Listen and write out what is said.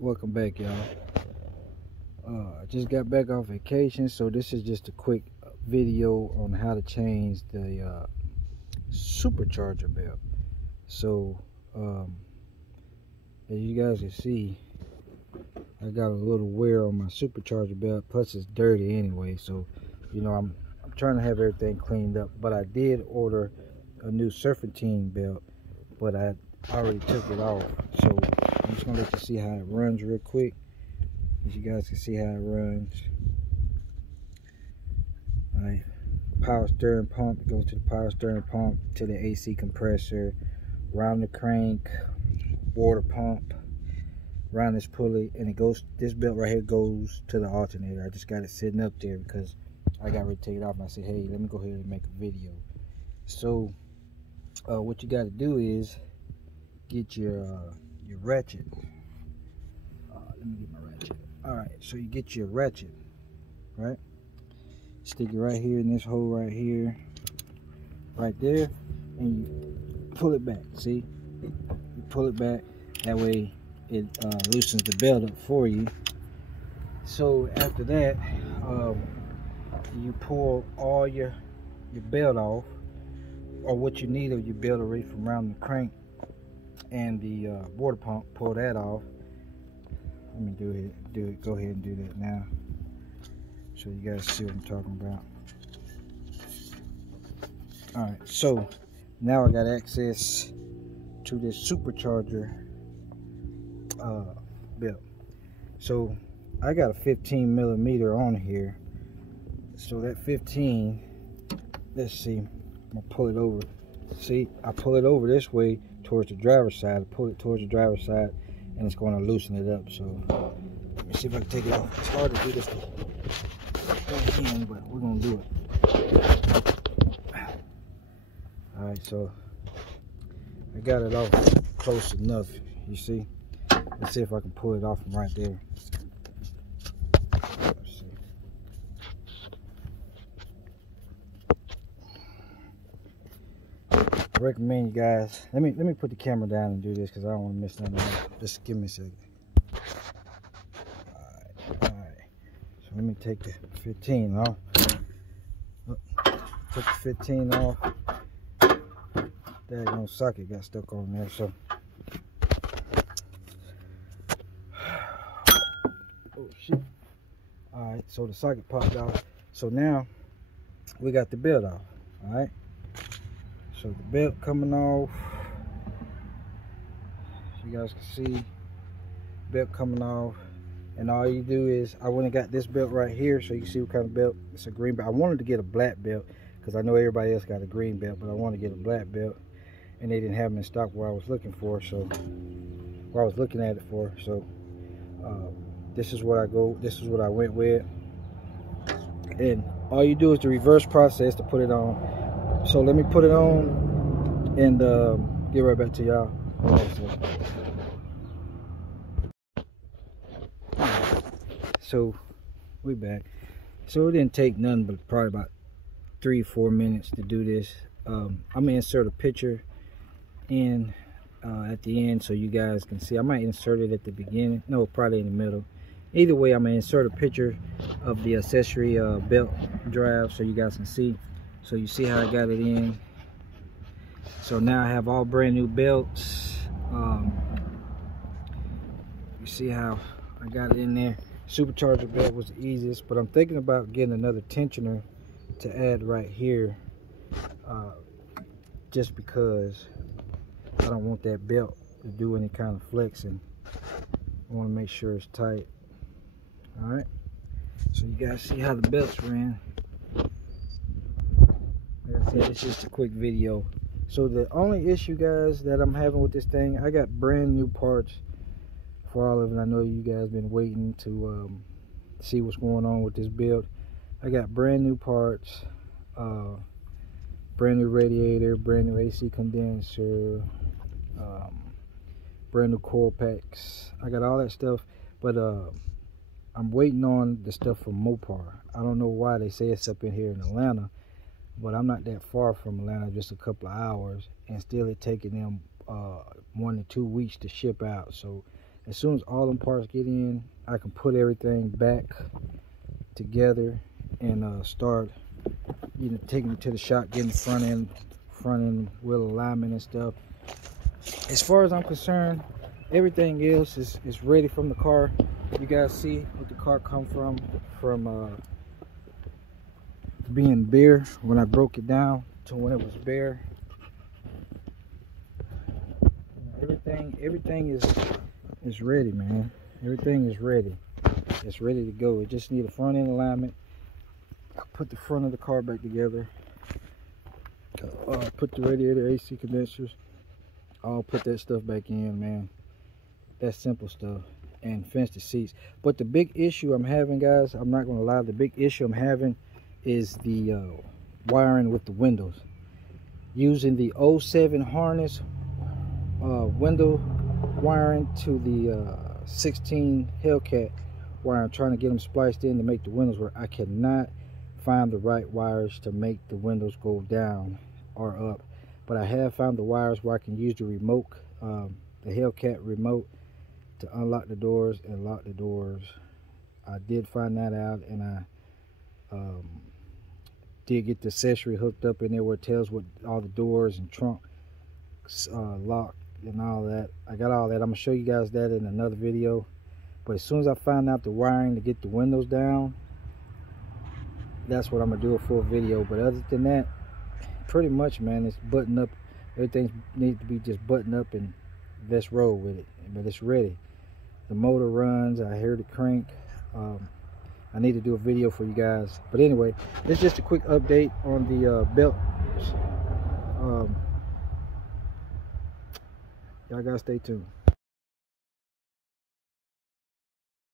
Welcome back, y'all. I just got back off vacation, so this is just a quick video on how to change the supercharger belt. So as you guys can see, I got a little wear on my supercharger belt, plus it's dirty anyway, so you know I'm trying to have everything cleaned up. But I did order a new serpentine belt, but I already took it off, so I'm just gonna let you see how it runs real quick. As you guys can see how it runs. Alright, power steering pump, it goes to the power steering pump, to the AC compressor, round the crank, water pump, around this pulley, and it goes, this belt right here goes to the alternator. I just got it sitting up there because I got ready to take it off, and I said, hey, let me go ahead and make a video. So what you got to do is get your ratchet. Let me get my ratchet. Alright, so you get your ratchet, right? Stick it right here in this hole right here, right there, and you pull it back. See? You pull it back, that way it loosens the belt up for you. So after that, you pull all your belt off, or what you need of your belt already from around the crank and the water pump. Pull that off. Let me go ahead and do that now, so you guys see what I'm talking about. Alright, so now I got access to this supercharger belt. So I got a 15 millimeter on here, so that 15, let's see, I'm gonna pull it over. See, I pull it over this way towards the driver's side. I pull it towards the driver's side, and it's going to loosen it up. So let me see if I can take it off. It's hard to do this with one hand, but we're going to do it. Alright, so I got it off close enough, you see. Let's see if I can pull it off from right there. Let's see. I recommend you guys, let me put the camera down and do this because I don't want to miss nothing out. Just give me a second. Alright. So let me take the 15 off. Took the 15 off. That no socket got stuck on there, so oh shit. Alright, so the socket popped out. So now we got the belt off. Alright. So the belt coming off, you guys can see belt coming off, and all you do is, I went and got this belt right here, so you see what kind of belt. It's a green belt. I wanted to get a black belt because I know everybody else got a green belt, but I wanted to get a black belt, and they didn't have them in stock where I was looking for, so where I was looking at it for. So this is what I went with, and all you do is the reverse process to put it on. So let me put it on and get right back to y'all. So we back. So it didn't take nothing but probably about 3-4 minutes to do this. I'm gonna insert a picture in at the end so you guys can see. I might insert it at the beginning. No, probably in the middle. Either way, I'm gonna insert a picture of the accessory belt drive so you guys can see. So you see how I got it in. So now I have all brand new belts. You see how I got it in there. Supercharger belt was the easiest, but I'm thinking about getting another tensioner to add right here, just because I don't want that belt to do any kind of flexing. I want to make sure it's tight. Alright, so you guys see how the belts ran. Like I said, it's just a quick video. So the only issue, guys, that I'm having with this thing, I got brand new parts for all of it. I know you guys been waiting to see what's going on with this build. I got brand new parts, brand new radiator, brand new AC condenser, brand new coil packs. I got all that stuff, but I'm waiting on the stuff from Mopar. I don't know why they say it's up in here in Atlanta, but I'm not that far from Atlanta, just a couple of hours, and still it taking them 1 to 2 weeks to ship out. So As soon as all them parts get in, I can put everything back together and start, you know, taking it to the shop, getting the front end wheel alignment and stuff. As far as I'm concerned, everything else is ready from the car. You guys see what the car come from being bare when I broke it down to when it was bare. Everything is ready, man. Everything is ready. It's ready to go. It just need a front end alignment. I put the front of the car back together. Put the radiator, AC condensers. I'll put that stuff back in, man. That's simple stuff. And fence the seats. But the big issue I'm having, guys, I'm not gonna lie, the big issue I'm having is the wiring with the windows. Using the 07 harness window wiring to the 16 Hellcat wiring, trying to get them spliced in to make the windows work. I cannot find the right wires to make the windows go down or up, but I have found the wires where I can use the remote, the Hellcat remote, to unlock the doors and lock the doors. I did find that out, and I did get the accessory hooked up in there where it tells what all the doors and trunk lock and all that. I got all that. I'm gonna show you guys that in another video. But as soon as I find out the wiring to get the windows down, that's what I'm gonna do, a full video. But other than that, pretty much, man, it's buttoned up. Everything needs to be just buttoned up, and let's roll with it. But it's ready. The motor runs. I hear the crank. I need to do a video for you guys. But anyway, this is just a quick update on the belt. Y'all gotta stay tuned.